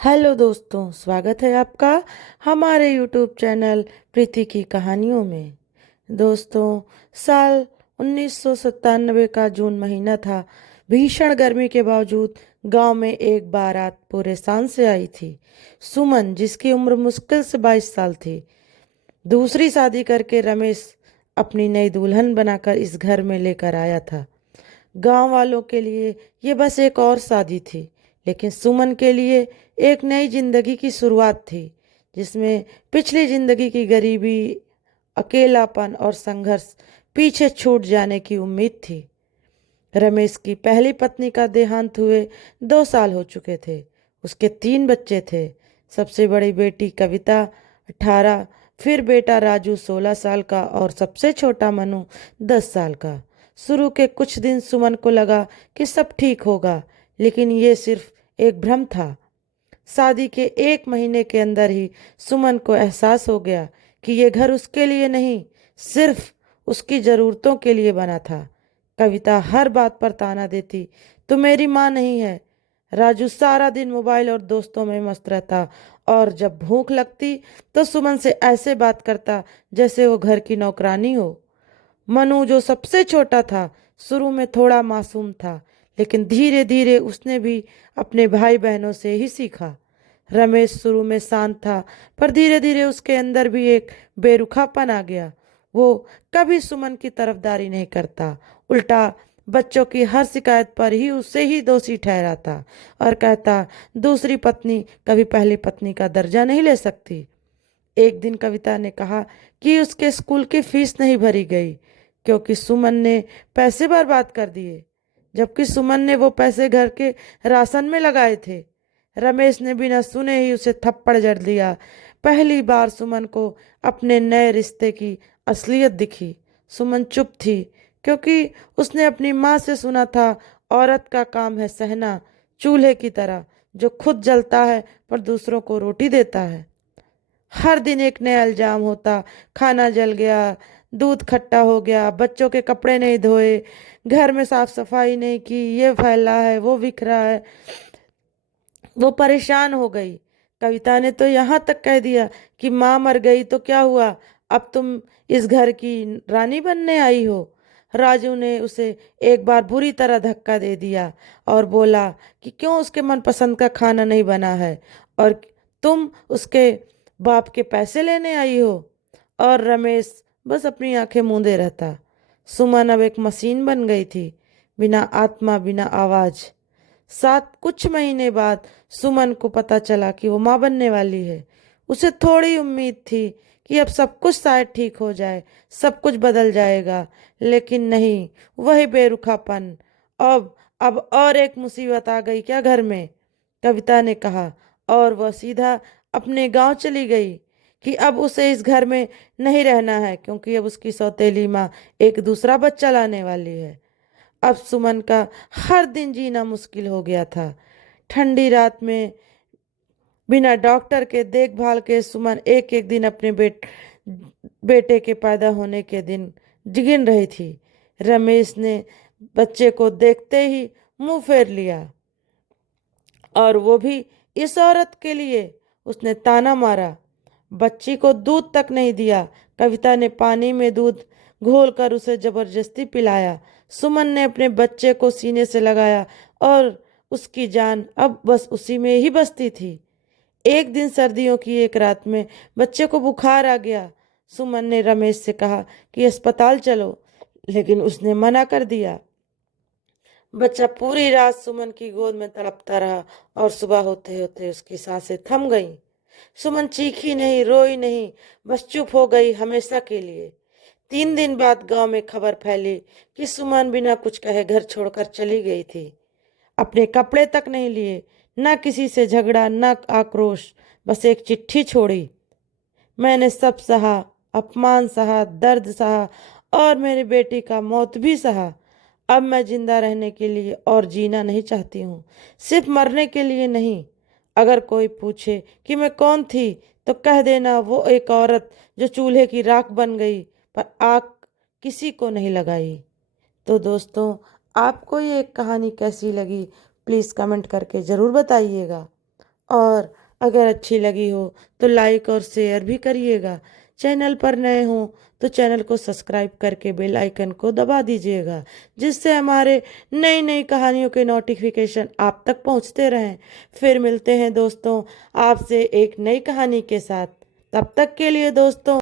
Hello दोस्तों, स्वागत है आपका हमारे यूट्यूब चैनल प्रीति की कहानियों में। दोस्तों, साल 1997 का जून महीना था। भीषण गर्मी के बावजूद गांव में एक बारात पूरे शान से आई थी। सुमन, जिसकी उम्र मुश्किल से 22 साल थी, दूसरी शादी करके रमेश अपनी नई दुल्हन बनाकर इस घर में लेकर आया था। गांव वालों के लिए ये बस एक और शादी थी, लेकिन सुमन के लिए एक नई जिंदगी की शुरुआत थी, जिसमें पिछली जिंदगी की गरीबी, अकेलापन और संघर्ष पीछे छूट जाने की उम्मीद थी। रमेश की पहली पत्नी का देहांत हुए 2 साल हो चुके थे। उसके 3 बच्चे थे। सबसे बड़ी बेटी कविता 18, फिर बेटा राजू 16 साल का और सबसे छोटा मनु 10 साल का। शुरू के कुछ दिन सुमन को लगा कि सब ठीक होगा, लेकिन ये सिर्फ एक भ्रम था। शादी के 1 महीने के अंदर ही सुमन को एहसास हो गया कि ये घर उसके लिए नहीं, सिर्फ उसकी ज़रूरतों के लिए बना था। कविता हर बात पर ताना देती, "तू मेरी माँ नहीं है।" राजू सारा दिन मोबाइल और दोस्तों में मस्त रहता, और जब भूख लगती तो सुमन से ऐसे बात करता जैसे वो घर की नौकरानी हो। मनु, जो सबसे छोटा था, शुरू में थोड़ा मासूम था, लेकिन धीरे धीरे उसने भी अपने भाई बहनों से ही सीखा। रमेश शुरू में शांत था, पर धीरे धीरे उसके अंदर भी एक बेरुखापन आ गया। वो कभी सुमन की तरफदारी नहीं करता, उल्टा बच्चों की हर शिकायत पर ही उसे ही दोषी ठहराता और कहता, दूसरी पत्नी कभी पहली पत्नी का दर्जा नहीं ले सकती। एक दिन कविता ने कहा कि उसके स्कूल की फीस नहीं भरी गई क्योंकि सुमन ने पैसे बर्बाद कर दिए, जबकि सुमन ने वो पैसे घर के राशन में लगाए थे। रमेश ने बिना सुने ही उसे थप्पड़ जड़ दिया। पहली बार सुमन को अपने नए रिश्ते की असलियत दिखी। सुमन चुप थी, क्योंकि उसने अपनी माँ से सुना था, औरत का काम है सहना, चूल्हे की तरह जो खुद जलता है पर दूसरों को रोटी देता है। हर दिन एक नया इल्जाम होता, खाना जल गया, दूध खट्टा हो गया, बच्चों के कपड़े नहीं धोए, घर में साफ सफाई नहीं की, ये फैला है, वो बिखरा है। वो परेशान हो गई। कविता ने तो यहाँ तक कह दिया कि माँ मर गई तो क्या हुआ, अब तुम इस घर की रानी बनने आई हो। राजू ने उसे एक बार बुरी तरह धक्का दे दिया और बोला कि क्यों उसके मनपसंद का खाना नहीं बना है, और तुम उसके बाप के पैसे लेने आई हो। और रमेश बस अपनी आंखें मूंदे रहता। सुमन अब एक मशीन बन गई थी, बिना आत्मा, बिना आवाज। कुछ महीने बाद सुमन को पता चला कि वो माँ बनने वाली है। उसे थोड़ी उम्मीद थी कि अब सब कुछ शायद ठीक हो जाए, सब कुछ बदल जाएगा, लेकिन नहीं, वही बेरुखापन। अब और एक मुसीबत आ गई क्या घर में, कविता ने कहा, और वह सीधा अपने गांव चली गई कि अब उसे इस घर में नहीं रहना है, क्योंकि अब उसकी सौतेली माँ एक दूसरा बच्चा लाने वाली है। अब सुमन का हर दिन जीना मुश्किल हो गया था। ठंडी रात में बिना डॉक्टर के देखभाल के सुमन एक एक दिन अपने बेटे के पैदा होने के दिन गिन रही थी। रमेश ने बच्चे को देखते ही मुंह फेर लिया, और वो भी इस औरत के लिए। उसने ताना मारा, बच्ची को दूध तक नहीं दिया। कविता ने पानी में दूध घोलकर उसे जबरदस्ती पिलाया। सुमन ने अपने बच्चे को सीने से लगाया, और उसकी जान अब बस उसी में ही बसती थी। एक दिन सर्दियों की एक रात में बच्चे को बुखार आ गया। सुमन ने रमेश से कहा कि अस्पताल चलो, लेकिन उसने मना कर दिया। बच्चा पूरी रात सुमन की गोद में तड़पता रहा, और सुबह होते होते उसकी सांसें थम गईं। सुमन चीखी नहीं, रोई नहीं, बस चुप हो गई हमेशा के लिए। 3 दिन बाद गांव में खबर फैली कि सुमन बिना कुछ कहे घर छोड़कर चली गई थी। अपने कपड़े तक नहीं लिए, न किसी से झगड़ा, न आक्रोश, बस एक चिट्ठी छोड़ी। मैंने सब सहा, अपमान सहा, दर्द सहा, और मेरी बेटी का मौत भी सहा। अब मैं जिंदा रहने के लिए और जीना नहीं चाहती हूँ, सिर्फ मरने के लिए नहीं। अगर कोई पूछे कि मैं कौन थी, तो कह देना, वो एक औरत जो चूल्हे की राख बन गई, पर आग किसी को नहीं लगाई। तो दोस्तों, आपको ये कहानी कैसी लगी, प्लीज़ कमेंट करके ज़रूर बताइएगा। और अगर अच्छी लगी हो तो लाइक और शेयर भी करिएगा। चैनल पर नए हो तो चैनल को सब्सक्राइब करके बेल आइकन को दबा दीजिएगा, जिससे हमारे नई नई कहानियों के नोटिफिकेशन आप तक पहुंचते रहें। फिर मिलते हैं दोस्तों आपसे एक नई कहानी के साथ। तब तक के लिए दोस्तों